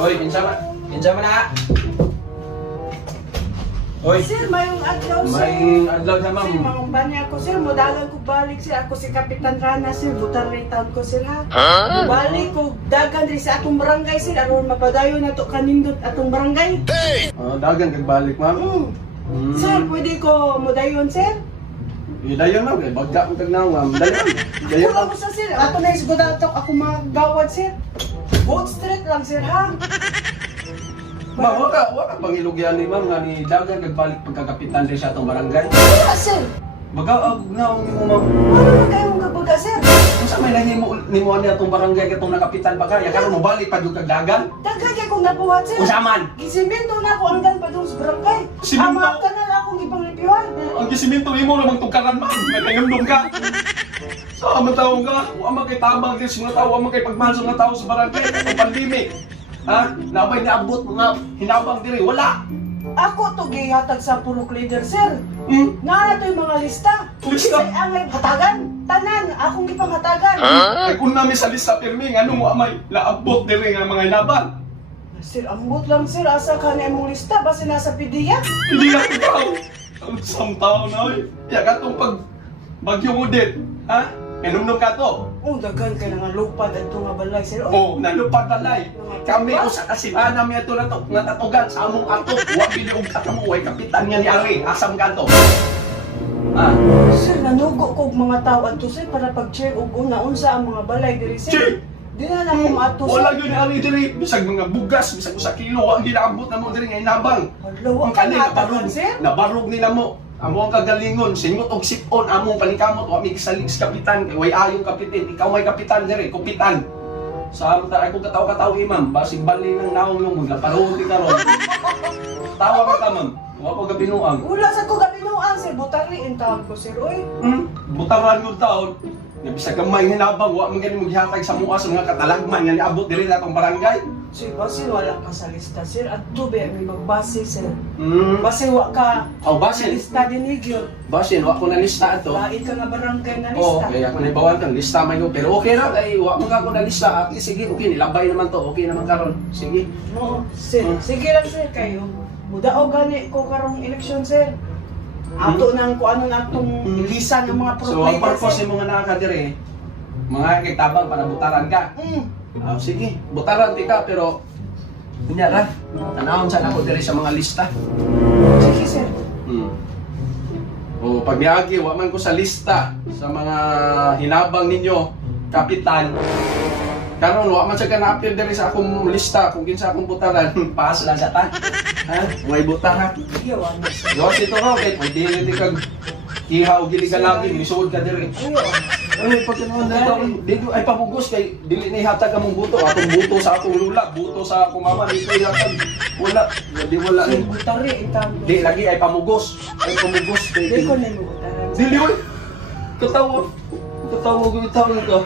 Oy, kinsa man na. Oy. Sir, mayong adlaw, sir. May adlaw na ma'am. Sir, mangumban niya ako, sir. Modalan ko balik, sir. Ako si Kapitan Rana, sir. Butar rin taon ko, sir, ha? Balik ko, dagan rin sa atong barangay, sir. Aron mapadayon na to kanindot atong barangay. Dagan kagbalik ma'am. Sir, pwede ko modayon, sir? Dayon ma'am, bagga mo tagnaw ma'am. Dayon Kulang ko sa, sir. Ato na isgodatok ako magawad, sir. Boat street lang, sir, ha? Ma'am, waka pangilugyan ni ma'am nga ni dagan kagbalik pagkakapitan rin sa atong barangay. Wala, sir. Baga naong mo ma'am. Ano na kayong kabaga, sir? Unsa may nahimo nimo ani atong barangay katong nakapitan ba kaya karon mo balik pa jud kag dagan? Daghan kay kong nabuhat, sir. Unsa man? Gisimento na ako hanggang pa doon sa barangay. Simento? Ama ka na lang akong ibang lipiwan. Ang gisimento imo namang tugkaran ma'am. Nagayundom ka. Sa man tawo ka, wa man kay tabang dis mga tawo, wa man kay pagmahal sa mga tawo sa barangay katong pandemic. Ha? Nabay naabot mga hinabang diri, wala. Ako to gihatag sa purok leader, sir. Hmm? Nga to yung mga lista. Lista? Kasi ang hatagan, tanan, akong ipang hatagan. Ay kung nami sa lista pirmi ngano mo amay laabot diri nga mga hinabang. Sir, ambot lang, sir. Asa ka na imong lista? Basta nasa pidiya? Hindi na ikaw. Ang isang tao na oy. Ya katong pag bagyo mo din, ha? Enumnom ka to. Oh, daghan ka na nga lupad at nga balay, sir. Oh, nalupad talay. Kami usa ka simana mi ato na to nga tatugan sa among ato. Wa bili og katamo way kapitan nga ni Ari. Asam ka to. Ah, Sir, nanugo ko og mga tao adto, sir, para pag-check og una-unsa ang mga balay diri, sir. Check? Di na na akong ato, sir. wala gyud ni Ari diri. Bisag mga bugas, bisag usa kilo wa ginaabot na mo diri nga inabang. Hala, Ang ka kani hatagan, nabarog, sir. nabarog nila mo. Among kagalingon, singot og sipon, among paningkamot, wa mi kasalig sa kapitan, kay way ayong kapitan, ikaw may kapitan diri, kupitan. Sa amta ako kataw-kataw imam, basig bali ng naong lumod, laparong di karon. Tawa ka ma'am, wa ko gabinuang. Wala sa ko gabinuan, sir. Butari in taon ko, sir. Oy. Butaran yung taon, nga bisag gamay hinabang, wa man gani mo gihatag sa mua sa mga katalagman nga niabot diri na atong barangay. Sir, basi wala ka sa lista, sir. At tube, may magbase, sir. Hmm. Basi wa ka Aw sa basin, lista din Igyo. basin wa ko na lista ato. Lain ka nga barangay na Oo, lista. kaya ako naibawan kang lista man yun. Pero okay lang, ay wa mo ka ako na lista. At least, sige, okay, nilabay naman to. Okay naman karon. Sige. Oo, sir. Sige lang, sir, kayo. Mudao gani ko karong eleksyon, sir. Ato nang kung ano na itong lisa ng mga So, ang proklator, purpose sir. ng mga nakakadiri, mga kitabang para butaran ka. Sige, butaran ti ka, pero kunyara, tanawon sa ako diri sa mga lista. Sige, sir. O pagyagi, wa man ko sa lista sa mga hinabang ninyo, kapitan. Karon wa man sa ka na-appear diri sa akong lista kung kinsa akong butaran, paas lang sa ta. Ha? May buta ha. Iyawan mo, sir. Yo ito ko kay pwede rin kag ihaw gili ka lagi, misuod ka diri. Ay, pag ano na dito ay pamugos kay dili ni hatag among buto, atong buto sa akong lula, buto sa akong mama dito hatag. Wala, di wala Sir, ni. butari itang. Di lagi ay pamugos. Ay pamugos kay Di ko na yung butaran. dili oy. Katawa. Katawa ko itaw ka.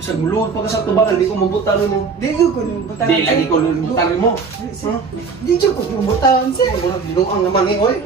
Bisag muluod pa ka sa tubangan, di ko mabutan mo. Di ko yung butaran. Di lagi ko lubutan mo. Sir, di ko yung butaran, sir. Wala ginuang naman ni oy.